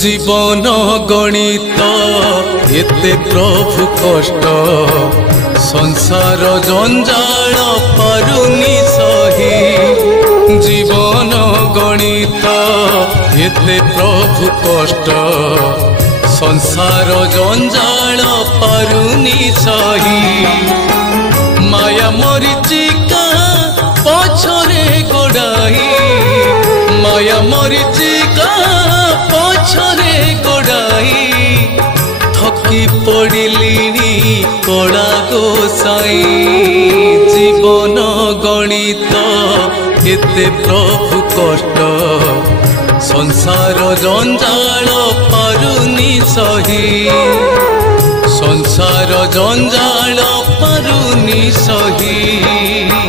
जीवन गणित एते प्रभु कष्ट संसार जंजाल पारुनी सही। जीवन गणित एते प्रभु कष्ट संसार जंजाल पारुनी सही। माया मरीचिका पछरे गोड़ाई माया मरीचिका पछरे गोड़ाई थकी पड़िलिनी कड़ा गोसाई। जीवन गणित एते प्रभु कष्ट संसार जंजाल पारुनी सही। संसार जंजाल पारुनी सही।